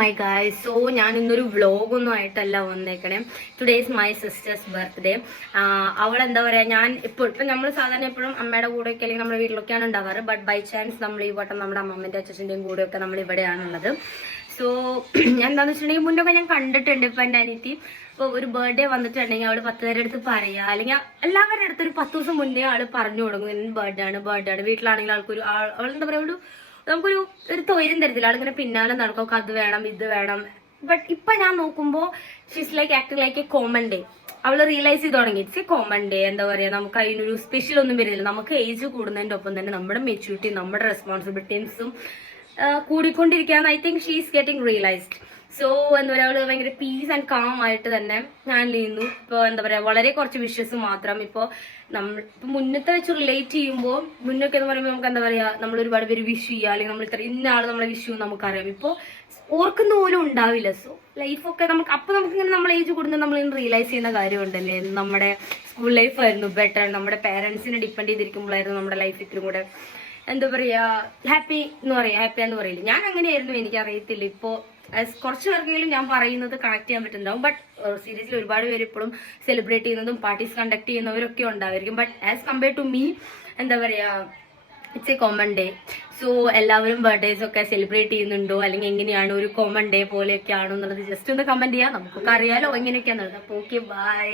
My guys, so ഞാൻ ഇന്നൊരു വ്ളോഗൊന്നും ആയിട്ടല്ല വന്നേക്കണേ. Today is my sister's birthday. അവൾ എന്താ പറയാ, ഞാൻ ഇപ്പൊ നമ്മൾ സാധാരണ എപ്പോഴും അമ്മയുടെ കൂടെയൊക്കെ അല്ലെങ്കിൽ നമ്മുടെ വീട്ടിലൊക്കെയാണ് ഉണ്ടാവാറ്. ബട്ട് ബൈ ചാൻസ് നമ്മൾ ഈ വട്ടം നമ്മുടെ അമ്മമ്മന്റെ അച്ഛൻ്റെയും കൂടെയൊക്കെ നമ്മൾ ഇവിടെയാണുള്ളത്. സോ എന്താണെന്ന് വെച്ചിട്ടുണ്ടെങ്കിൽ മുന്നൊക്കെ ഞാൻ കണ്ടിട്ടുണ്ട്. ഇപ്പൊ എന്റെ അനിയത്തി ഇപ്പൊ ഒരു ബർത്ത്ഡേ വന്നിട്ടുണ്ടെങ്കിൽ അവള് 10 പേരുടെ അടുത്ത് പറയാ, അല്ലെങ്കിൽ എല്ലാവരുടെ അടുത്ത് ഒരു 10 ദിവസം മുന്നേ ആള് പറഞ്ഞു കൊടുക്കും ബർത്ത്ഡേ ആണ്. വീട്ടിലാണെങ്കിൽ ആൾക്കൊരു അവളെന്താ പറയാ, നമുക്കൊരു തൊയിലും തരത്തില്ല. ആളിങ്ങനെ പിന്നാലെ നടക്കും, അത് വേണം ഇത് വേണം. ബട്ട് ഇപ്പൊ ഞാൻ നോക്കുമ്പോ she's like acting like A common day. അവള് റിയലൈസ് ചെയ്ത് തുടങ്ങി ഇറ്റ്സ് എ കോമൺ ഡേ. എന്താ പറയാ, നമുക്ക് അതിനൊരു സ്പെഷ്യൽ ഒന്നും വരുന്നില്ല. നമുക്ക് ഏജ് കൂടുന്നതിന്റെ ഒപ്പം തന്നെ നമ്മുടെ മെച്യൂരിറ്റി, നമ്മുടെ റെസ്പോൺസിബിലിറ്റീസും കൂടിക്കൊണ്ടിരിക്കുകയാണ്. I think she is getting realised. So എന്താ പറയാ, അവള് ഭയങ്കര പീസ് ആൻഡ് കാം ആയിട്ട് തന്നെ ഹാൻഡിൽ ചെയ്യുന്നു. ഇപ്പൊ എന്താ പറയാ, വളരെ കുറച്ച് വിഷസ് മാത്രം. ഇപ്പൊ മുന്നത്തെ വെച്ച് റിലേറ്റ് ചെയ്യുമ്പോൾ, മുന്നൊക്കെ എന്ന് പറയുമ്പോൾ നമുക്ക് എന്താ പറയാ, നമ്മൾ ഒരുപാട് പേര് വിഷ് ചെയ്യുക, അല്ലെങ്കിൽ നമ്മൾ ഇത്ര ഇന്ന ആള് നമ്മളെ വിഷ് ചെയ്യുമെന്ന് നമുക്കറിയാം. ഇപ്പൊ ഓർക്കുന്ന പോലും ഉണ്ടാവില്ല. സോ ലൈഫൊക്കെ നമുക്ക് ഇങ്ങനെ നമ്മൾ ഏജ് കൂടുന്നത് നമ്മൾ റിയലൈസ് ചെയ്യുന്ന കാര്യമുണ്ടല്ലേ, നമ്മുടെ സ്കൂൾ ലൈഫ് ആയിരുന്നു ബെറ്റർ. നമ്മുടെ പേരൻസിനെ ഡിപ്പെൻഡ് ചെയ്തിരിക്കുമ്പോഴായിരുന്നു നമ്മുടെ ലൈഫ് ഇത്തിരി കൂടെ എന്താ പറയാ ഹാപ്പി എന്ന് പറയില്ല. ഞാൻ അങ്ങനെയായിരുന്നു, എനിക്കറിയത്തില്ല. ഇപ്പോ കുറച്ച് പേർക്കെങ്കിലും ഞാൻ പറയുന്നത് കണക്ട് ചെയ്യാൻ പറ്റുന്നുണ്ടാവും. ബട്ട് സീരിയസ്ലി ഒരുപാട് പേര് ഇപ്പോഴും സെലിബ്രേറ്റ് ചെയ്യുന്നതും പാർട്ടീസ് കണ്ടക്ട് ചെയ്യുന്നവരൊക്കെ ഉണ്ടായിരിക്കും. But as compare to me, എന്താ പറയാ, it's a common day. So എല്ലാവരും ബർത്ത്ഡേസ് ഒക്കെ സെലിബ്രേറ്റ് ചെയ്യുന്നുണ്ടോ, അല്ലെങ്കിൽ എങ്ങനെയാണ്, ഒരു കോമൺ ഡേ പോലെയൊക്കെ ആണോ എന്നുള്ളത് ജസ്റ്റ് ഒന്ന് കമന്റ് ചെയ്യാം. നമുക്കൊക്കെ അറിയാലോ എങ്ങനെയൊക്കെയാണെന്നുള്ളത്. അപ്പോൾ ഓക്കെ, ബൈ.